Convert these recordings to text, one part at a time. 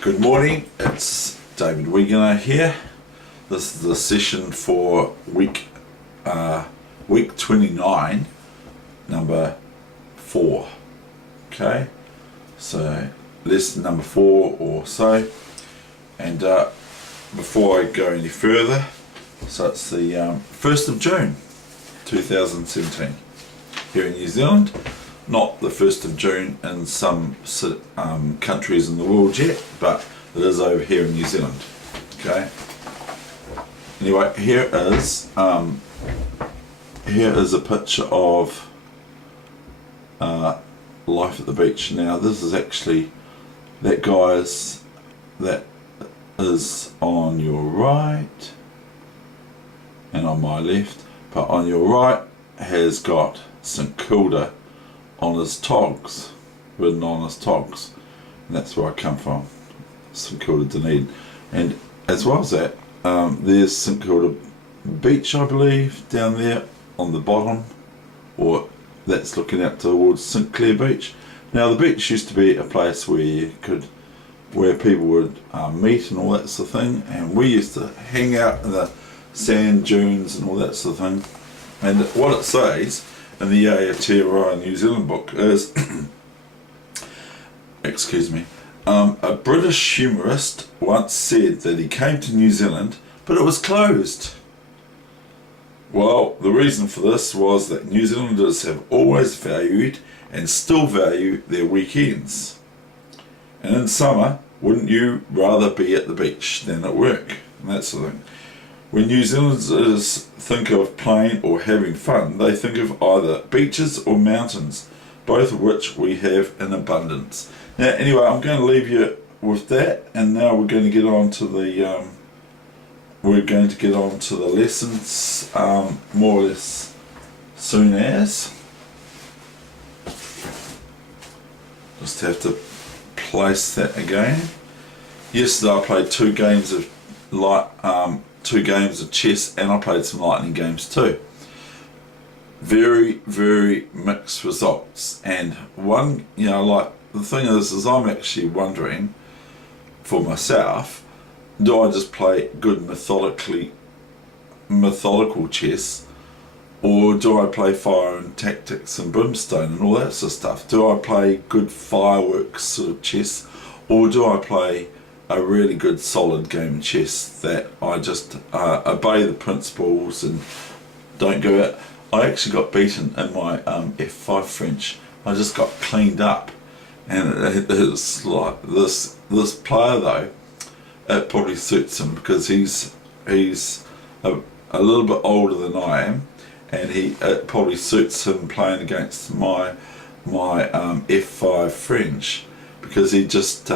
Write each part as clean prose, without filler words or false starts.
Good morning, it's David Weegenaar here. This is the session for week 29, number 4. Okay, so lesson number 4 or so. And before I go any further, so it's the 1st of June 2017 here in New Zealand. Not the 1st of June in some countries in the world yet, but it is over here in New Zealand. Okay. Anyway, here is a picture of life at the beach. Now, this is actually that is on your right and on my left, but on your right has got St Kilda on his togs, written on his togs, and that's where I come from, St Kilda, Dunedin. And as well as that, there's St Kilda Beach, I believe, down there on the bottom, or that's looking out towards St Clair Beach. Now, the beach used to be a place where people would meet and all that sort of thing, and we used to hang out in the sand dunes and all that sort of thing. And what it says in the Aotearoa New Zealand book is, excuse me, a British humorist once said that he came to New Zealand, but it was closed. Well, the reason for this was that New Zealanders have always valued and still value their weekends. And in summer, wouldn't you rather be at the beach than at work? And that sort of thing. When New Zealanders think of playing or having fun, they think of either beaches or mountains, both of which we have in abundance. Now, anyway, I'm going to leave you with that, and now we're going to get on to the lessons, more or less soon as. Just have to place that again. Yesterday I played two games of chess, and I played some lightning games too. Very, very mixed results. And one, like the thing is I'm actually wondering for myself, do I just play good methodical chess, or do I play fire and tactics and brimstone and all that sort of stuff? Do I play good fireworks sort of chess, or do I play a really good solid game of chess that I just obey the principles and don't go out? I actually got beaten in my F5 French. I just got cleaned up, and it's like this player though, it probably suits him because he's a little bit older than I am, and it probably suits him playing against my F5 French, because he just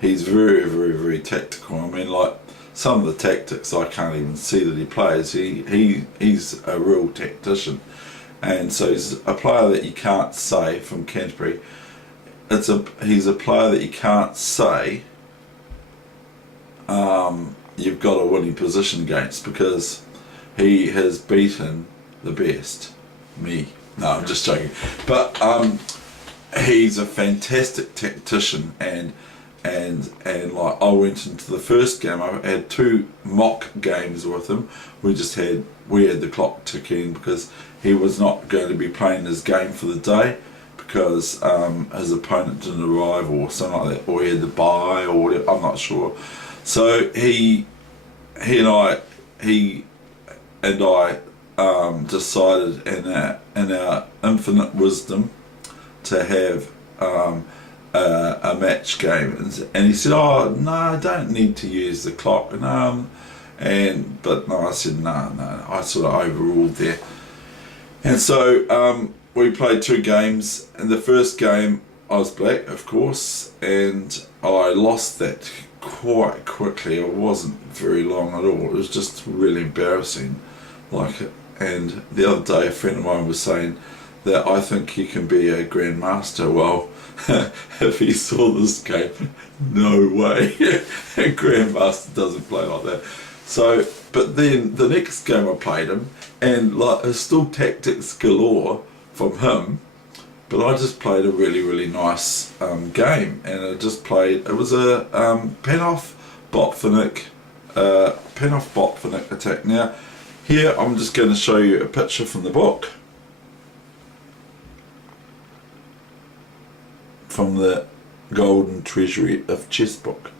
he's very, very, very tactical. I mean, like some of the tactics I can't even see that he plays. He's a real tactician, and so he's a player that you can't say from Canterbury. He's a player that you can't say you've got a winning position against, because he has beaten the best, me. No, I'm just joking. But he's a fantastic tactician, and like I went into the first game, I had 2 mock games with him. We had the clock ticking because he was not going to be playing his game for the day because his opponent didn't arrive or something like that, or he had to buy or whatever, I'm not sure. So he and I decided in our infinite wisdom to have a match game, and he said, "Oh no, I don't need to use the clock." But no, I said no. I sort of overruled there, and so we played 2 games. And the first game I was black, of course, and I lost that quite quickly. It wasn't very long at all. It was just really embarrassing, And the other day, a friend of mine was saying that I think he can be a grandmaster. Well, if he saw this game, no way. A grandmaster doesn't play like that. So, but then the next game I played him, and like, it's still tactics galore from him, but I just played a really nice game, and it was a Penhoff Botvinnik attack. Now here I'm just going to show you a picture from the book, from the Golden Treasury of Chess book,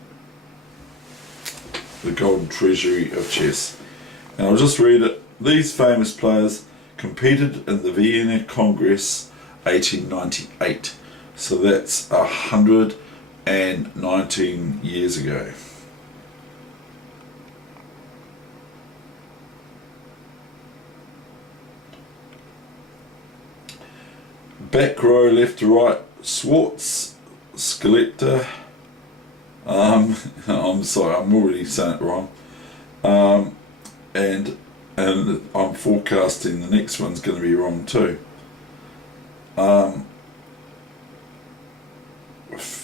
the Golden Treasury of Chess, and I'll just read it. These famous players competed in the Vienna Congress 1898, so that's 119 years ago. Back row, left to right, Swartz, Skeletor, I'm sorry, I'm already saying it wrong, and I'm forecasting the next one's going to be wrong too.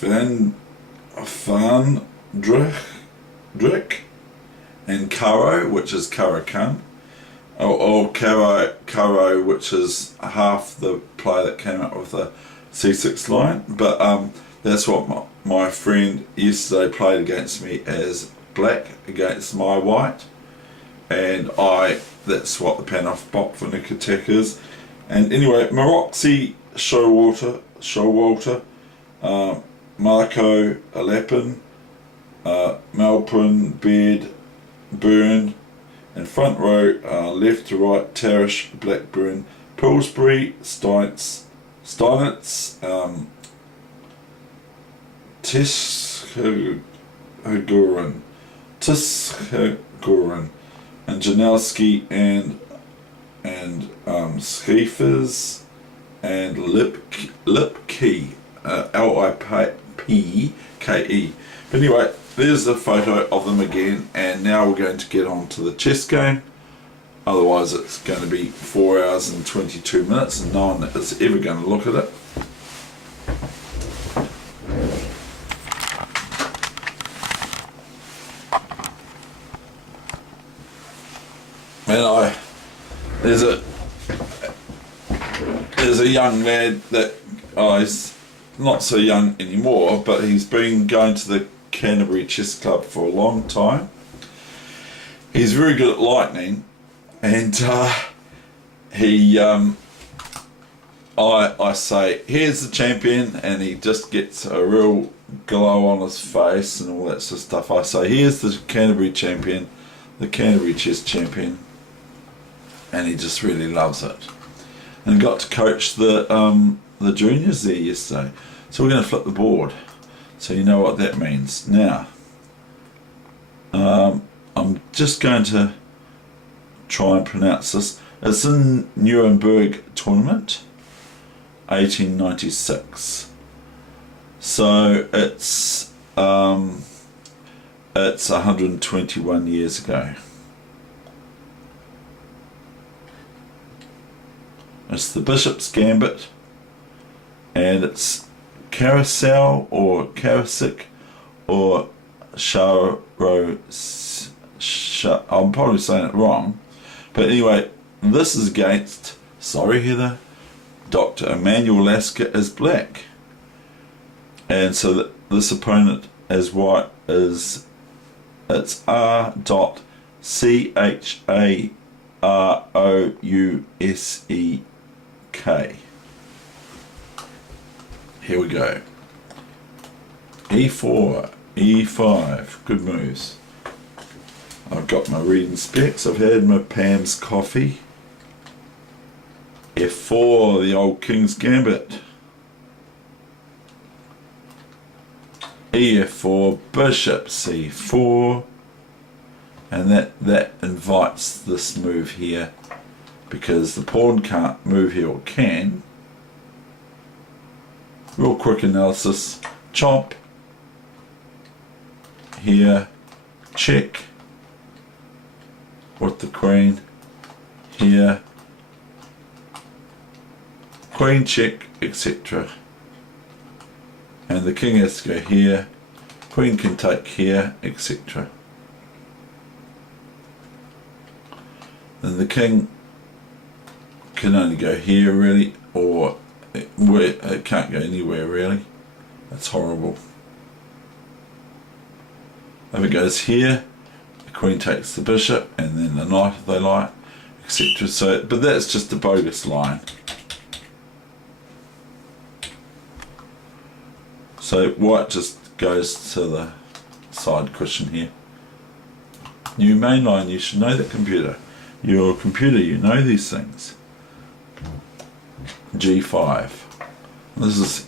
Van Drick and Caro, which is Caro-Kann, or Caro, which is half the player that came up with the C6 line, but that's what my friend yesterday played against me as black against my white, and that's what the Penhoff Botvinnik attack is. And anyway, Maroczy, Showalter, Marco, Alapin, Malpin, Baird, Byrne, and front row, left to right, Tarish, Blackburn, Pillsbury, Steinitz, Tishaguren, and Janowski, and Schiefers, and Lipke, Lipke. But anyway, there's a photo of them again, and now we're going to get on to the chess game. Otherwise it's going to be 4 hours and 22 minutes and no one is ever going to look at it. And there's a young lad that, he's not so young anymore, but he's been going to the Canterbury Chess Club for a long time. He's very good at lightning, and I say, here's the champion, and he just gets a real glow on his face and all that sort of stuff. I say, here's the Canterbury champion, the Canterbury chess champion, and he just really loves it. And got to coach the juniors there yesterday. So we're going to flip the board, so you know what that means. Now, I'm just going to try and pronounce this. It's in Nuremberg tournament, 1896. So it's 121 years ago. It's the Bishop's Gambit, and it's Carousel or Karasik or I'm probably saying it wrong, but anyway, this is against, sorry Heather, Dr. Emmanuel Lasker is black, and so that this opponent as white is, it's R.CHAROUSEK. Here we go. E4, E5, good moves. I've got my reading specs, I've had my Pam's coffee. F4, the old King's Gambit. EF4, Bishop C4, and that invites this move here, because the pawn can't move here, or can. Real quick analysis, chop, here, check, with the queen, here, queen check, etc. And the king has to go here, queen can take here, etc. Then the king can only go here really, or it can't go anywhere really. That's horrible. If it goes here, the queen takes the bishop, and then the knight if they like, etc. So, but that's just a bogus line. So white just goes to the side cushion here. New main line, you should know that, computer. You're a computer, you know these things. G5. This is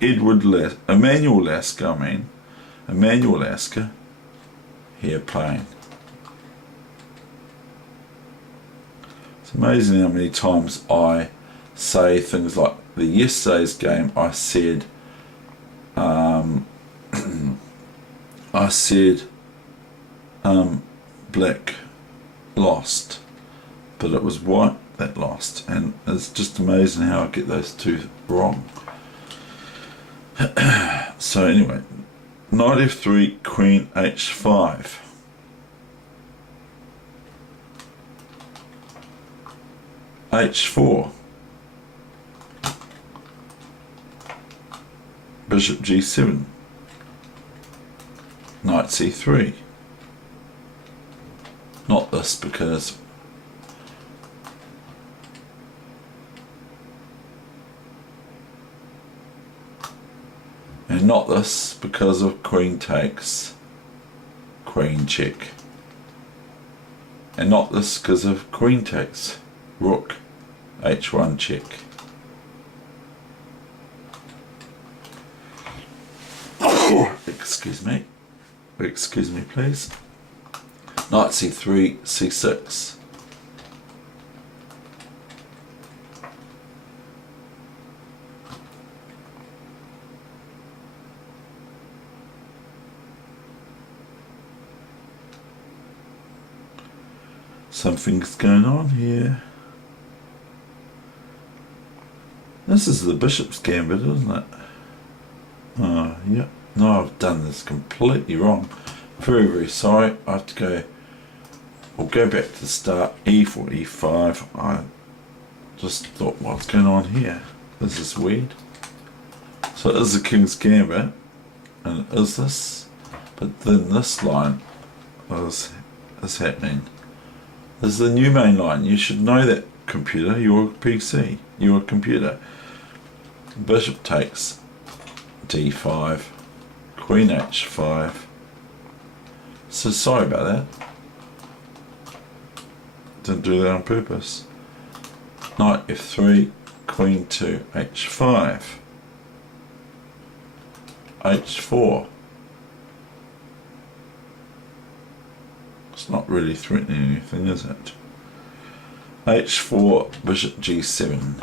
Emmanuel Lasker here playing. It's amazing how many times I say things like yesterday's game. I said black lost, but it was white that lost, and it's just amazing how I get those two wrong. So anyway, knight f3, queen h5. h4. Bishop g7. Knight c3. Not this, because and not this because of queen takes, queen check, and not this because of queen takes, rook h1 check. Excuse me please. Knight c3, c6. Something's going on here. This is the bishop's gambit, isn't it? Oh, yeah. No, I've done this completely wrong. Very, very sorry. I have to go. We'll go back to the start. E4, E5. I just thought, what's going on here? This is weird. So it is the king's gambit, and it is this, but then this line is happening. This is the new main line. You should know that, computer. You're a PC. You're a computer. Bishop takes d5, queen h5. So sorry about that. Didn't do that on purpose. Knight f3, queen to h5, h4. It's not really threatening anything, is it? h4, bishop g7.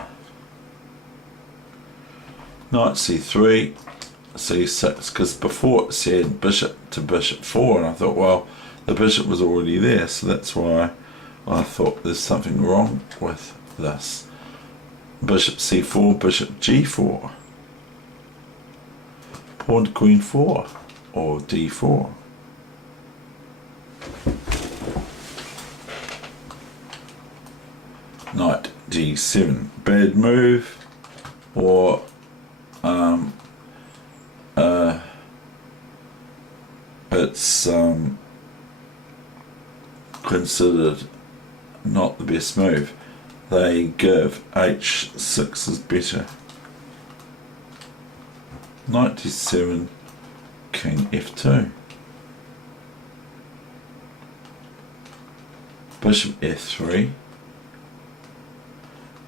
Knight c3, c6, because before it said bishop to bishop 4, and I thought, well, the bishop was already there, so that's why I thought there's something wrong with this. Bishop c4, bishop g4. Pawn to queen 4, or d4. Knight d7, bad move, or it's considered not the best move. They give h6 is better. Knight d7, king f2. Bishop f3.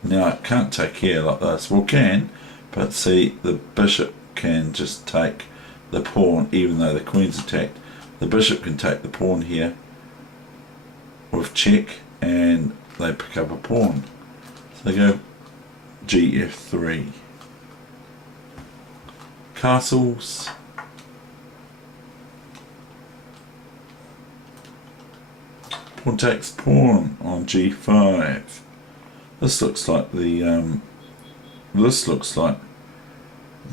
Now it can't take here like this. Well, can, but see, the bishop can just take the pawn, even though the queen's attacked. The bishop can take the pawn here with check, and they pick up a pawn. So they go gf3. Castles. Pawn takes pawn on g5. This looks like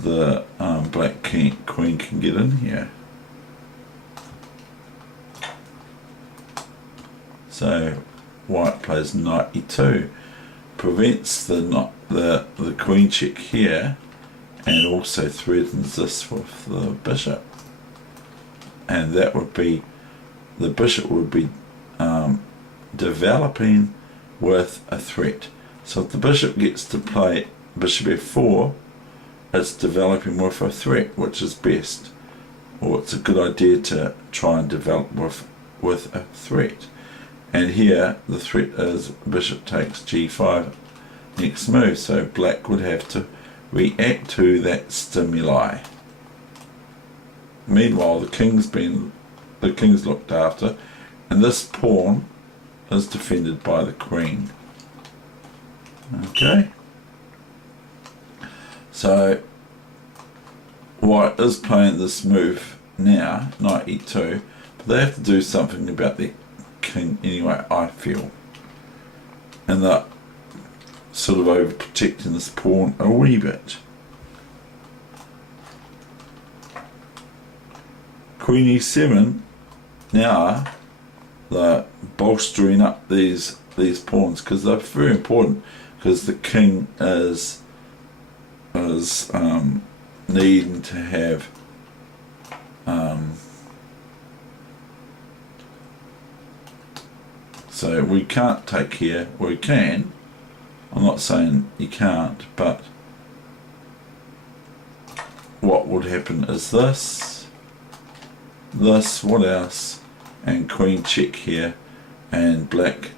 the black queen can get in here. So white plays knight e2, prevents the the queen check here, and also threatens this with the bishop, and that would be, the bishop would be developing with a threat. So if the bishop gets to play bishop f4, it's developing with a threat, which is best, or it's a good idea to try and develop with a threat. And here the threat is bishop takes g5 next move, so black would have to react to that stimuli. Meanwhile the king's looked after, and this pawn is defended by the queen. Okay, so white is playing this move now, knight e2, but they have to do something about the king anyway, I feel, and they're sort of overprotecting this pawn a wee bit. Queen e7, now they're bolstering up these pawns, because they're very important, because the king is needing to have so we can't take here, we can, I'm not saying you can't, but what would happen is this, what else, and queen check here, and black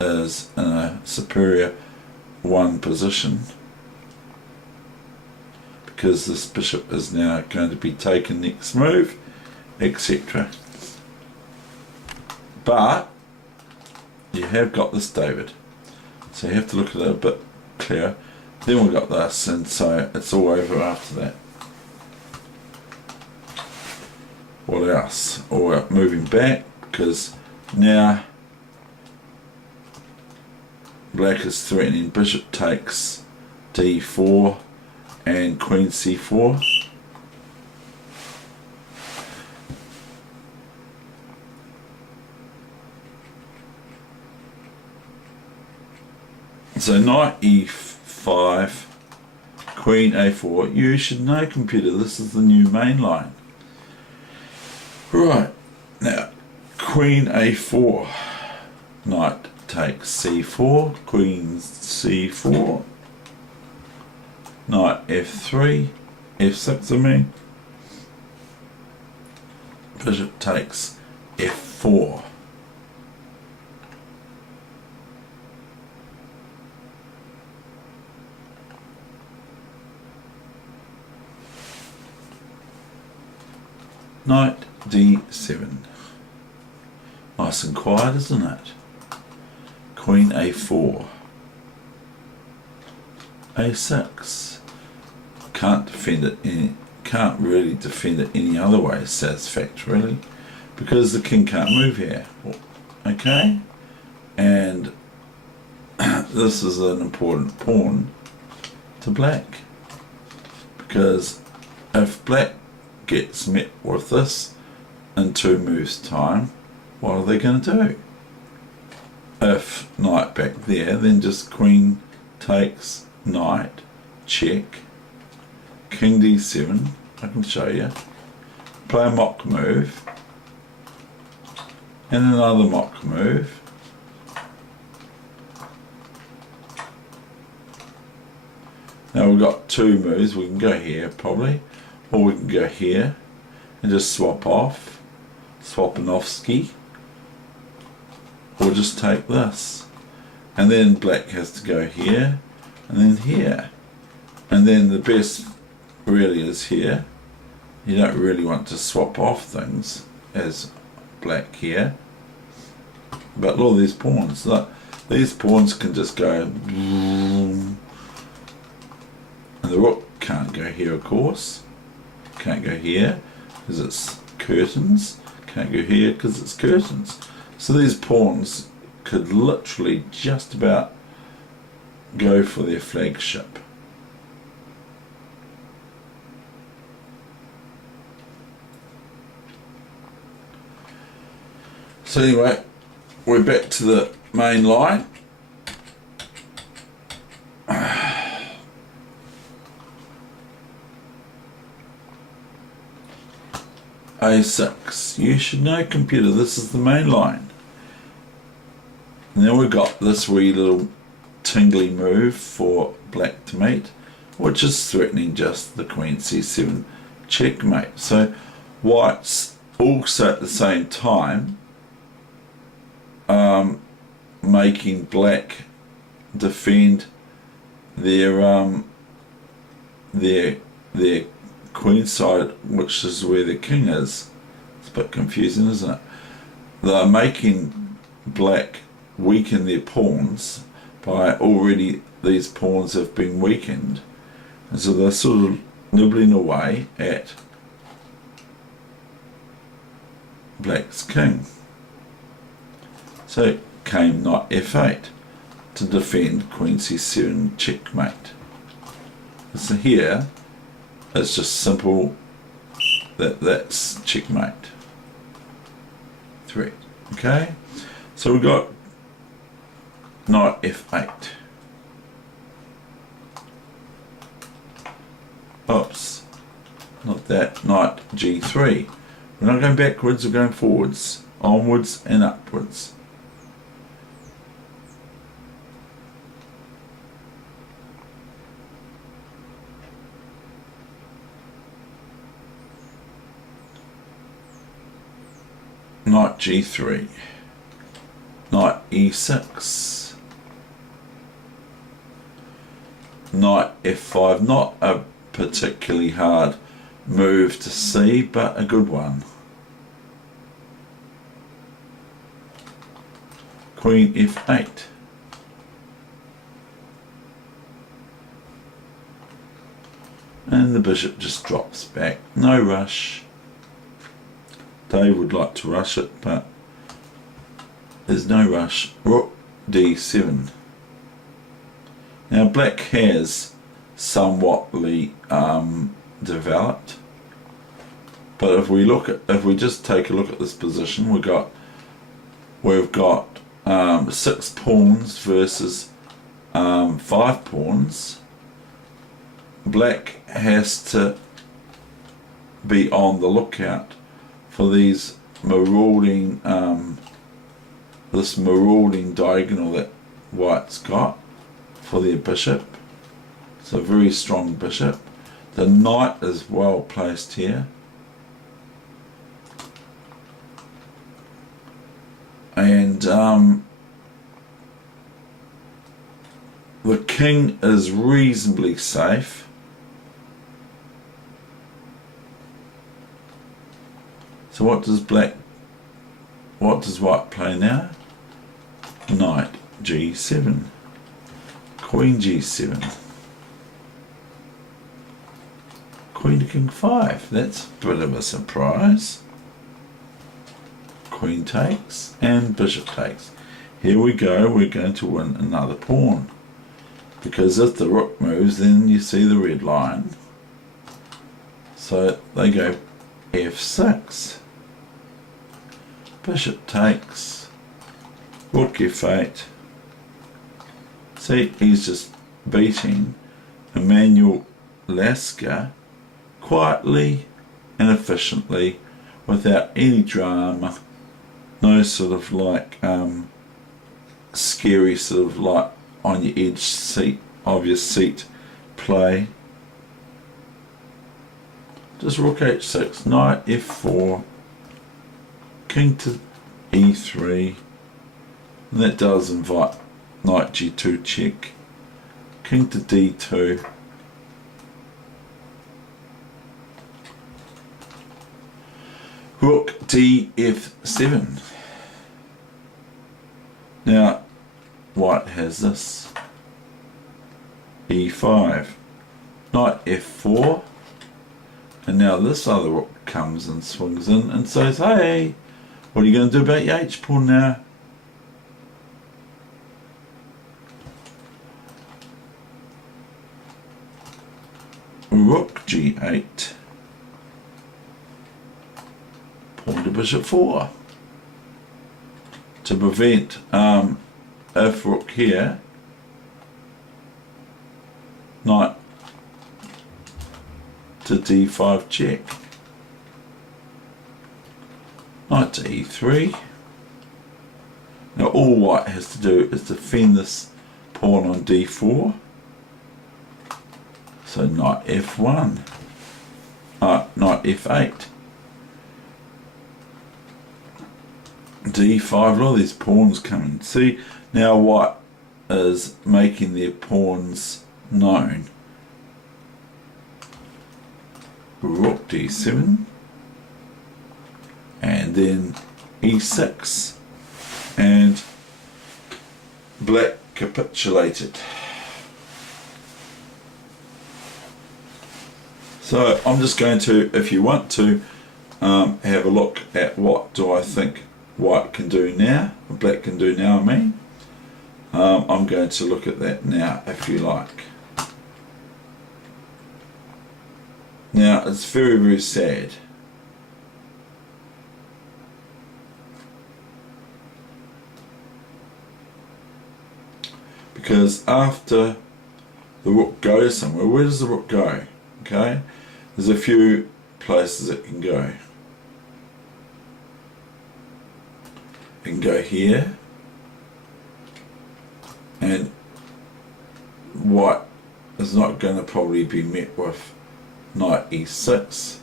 is in a superior one position, because this bishop is now going to be taken next move, etc. But you have got this, David, so you have to look at it a bit clearer. Then we've got this, and so it's all over after that. What else? Or moving back, because now black is threatening bishop takes d4 and queen c4. So knight e5, queen a4. You should know, computer, this is the new main line. Right, now queen a4, knight takes c4, queen c4, knight f3, f6 I mean, bishop takes f4. Knight d7. Nice and quiet, isn't it? Queen a4. a6. Can't really defend it any other way satisfactorily, because the king can't move here. Okay? And this is an important pawn to black, because if black gets met with this in 2 moves time, what are they going to do? If knight back there, then just queen takes knight, check, king d7, I can show you, play a mock move, and another mock move, now we've got 2 moves. We can go here probably, or we can go here and just swap off, Swapanovsky, or just take this, and then black has to go here and then here, and then the best really is here. You don't really want to swap off things as black here, but all these pawns, look, these pawns can just go, and the rook can't go here, of course, can't go here because it's curtains, can't go here because it's curtains. So these pawns could literally just about go for their flagship. So anyway, we're back to the main line. A6. You should know, computer, this is the main line. And then we've got this wee little tingly move for black to mate, which is threatening just the queen c7 checkmate. So white's also at the same time making black defend their queen side, which is where the king is. It's a bit confusing, isn't it? They're making black weaken their pawns by already these pawns have been weakened, and so they're sort of nibbling away at black's king. So came knight f8 to defend queen c7 checkmate. So here it's just simple that's checkmate threat. Okay, so we've got knight f8. Oops, not that. Knight g3. We're not going backwards, we're going forwards, onwards and upwards. Knight g3. Knight e6. Knight f5. Not a particularly hard move to see, but a good one. Queen f8. And the bishop just drops back. No rush. Dave would like to rush it, but there's no rush. Rook d7. Now black has somewhatly developed, but if we just take a look at this position, we've got 6 pawns versus 5 pawns. Black has to be on the lookout for these marauding this marauding diagonal that white's got for their bishop. It's a very strong bishop. The knight is well placed here, and the king is reasonably safe. So what does white play now? Knight g7, queen g7, queen to king 5. That's a bit of a surprise. Queen takes and bishop takes. Here we go, we're going to win another pawn, because if the rook moves, then you see the red line. So they go f6. Bishop takes, rook f8. See, he's just beating Emmanuel Lasker quietly and efficiently, without any drama, no sort of like scary sort of like on your edge seat of your seat play. Just rook h6, knight f4, king to e3, and that does invite knight g2 check, king to d2, rook df7. Now white has this, e5, knight f4, and now this other rook comes and swings in and says, hey, what are you going to do about your h-pawn now? Rook g8, pawn to bishop 4, to prevent if rook here, knight to d5 check. knight to e3. Now all white has to do is defend this pawn on d4. So knight f1, knight f8, d5. Look at these pawns coming. See, now white is making their pawns known. Rook d7, and then e6, and black capitulated. So I'm just going to, if you want to, have a look at what do I think white can do now, black can do now, I mean. I'm going to look at that now, if you like. Now, it's very, very sad. Because after the rook goes somewhere, where does the rook go? Okay, there's a few places it can go. It can go here, and white is not going to probably be met with knight e6,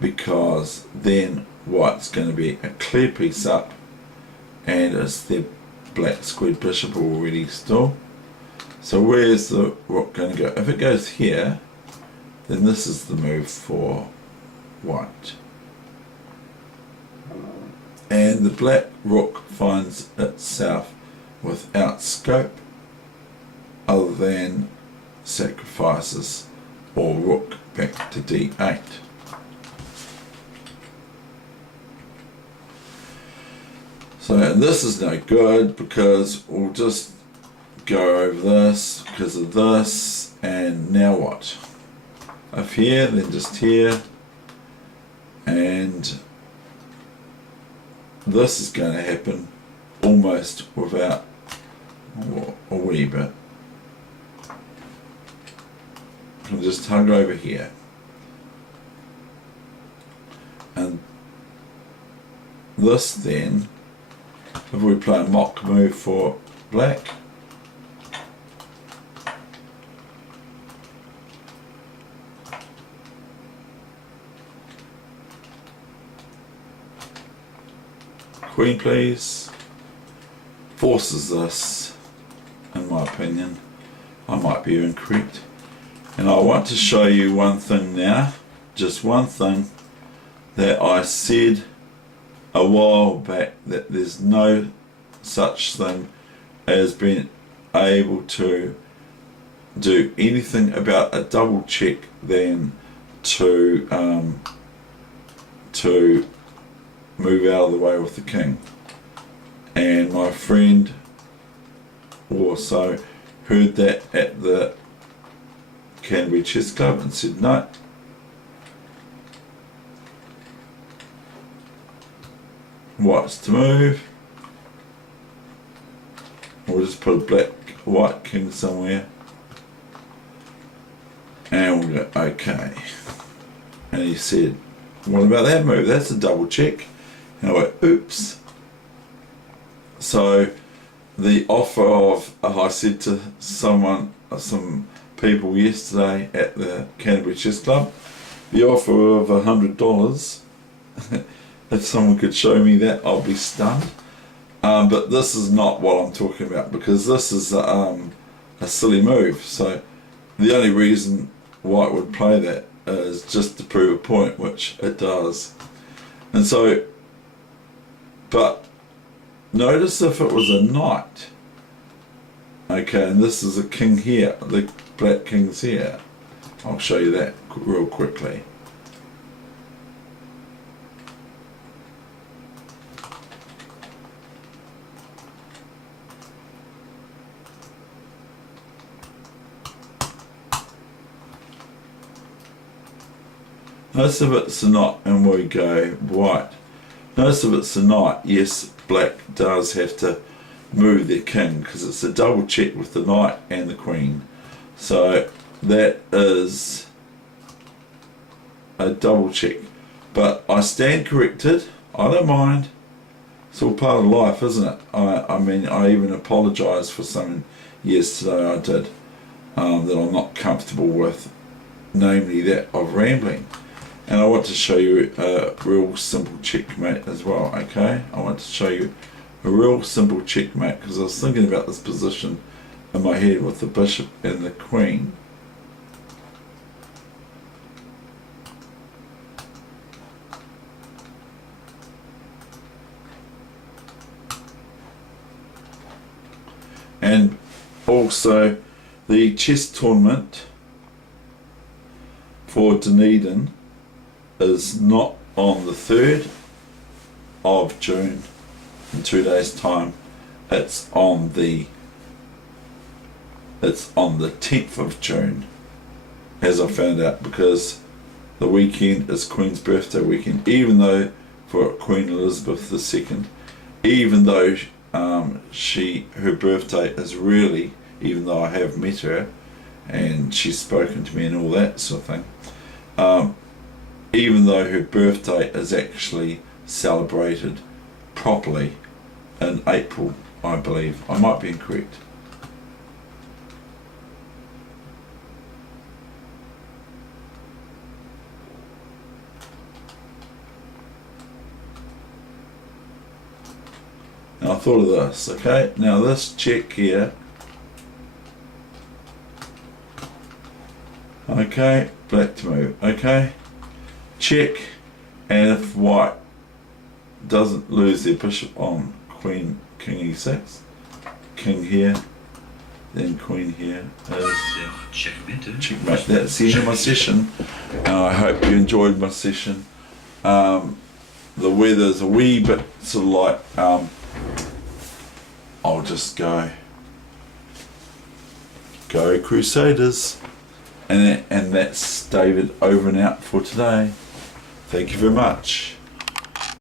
because then white's going to be a clear piece up, and it's the black squared bishop already still. So where's the rook going to go? If it goes here, then this is the move for white. And the black rook finds itself without scope other than sacrifices or rook back to d8. So this is no good, because we'll just go over this because of this, and now what? If here, then just here, and this is going to happen almost without a wee bit. I'll just hug over here, and this then, if we play a mock move for black, queen please, forces this, in my opinion. I might be incorrect. And I want to show you one thing now, just one thing that I said a while back, that there's no such thing as being able to do anything about a double check than to move out of the way with the king. And my friend also heard that at the Canterbury Chess Club and said no. White's to move. We'll just put a black white king somewhere, and we'll go okay. And he said, what about that move? That's a double check. And I went, oops. So the offer of, I said to some people yesterday at the Canterbury Chess Club, the offer of $100, if someone could show me that, I'll be stunned. But this is not what I'm talking about, because this is a silly move. So the only reason white would play that is just to prove a point, which it does. And so, but notice if it was a knight, okay, and this is a king here, the black king's here. I'll show you that real quickly. Notice if it's a knight and we go white. Notice if it's a knight, yes, black does have to move their king because it's a double check with the knight and the queen. So that is a double check But I stand corrected. I don't mind. It's all part of life, isn't it? I mean, I even apologised for something yesterday I did that I'm not comfortable with, namely that of rambling. And I want to show you a real simple checkmate as well, okay? I want to show you a real simple checkmate because I was thinking about this position in my head with the bishop and the queen. And also the chess tournament for Dunedin is not on the 3rd of June in 2 days time. It's on the 10th of June, as I found out, because the weekend is Queen's birthday weekend, even though for Queen Elizabeth II, even though her birthday is really, even though I have met her and she's spoken to me and all that sort of thing, even though her birthday is actually celebrated properly in April, I believe. I might be incorrect. Now I thought of this, okay? Now this check here, okay, black to move, okay? Check, and if white doesn't lose their bishop on Queen, King e6, King here, then Queen here is checkmate. That's the end of my session. I hope you enjoyed my session. The weather's a wee bit sort of like, I'll just go Crusaders, and that's David over and out for today. Thank you very much.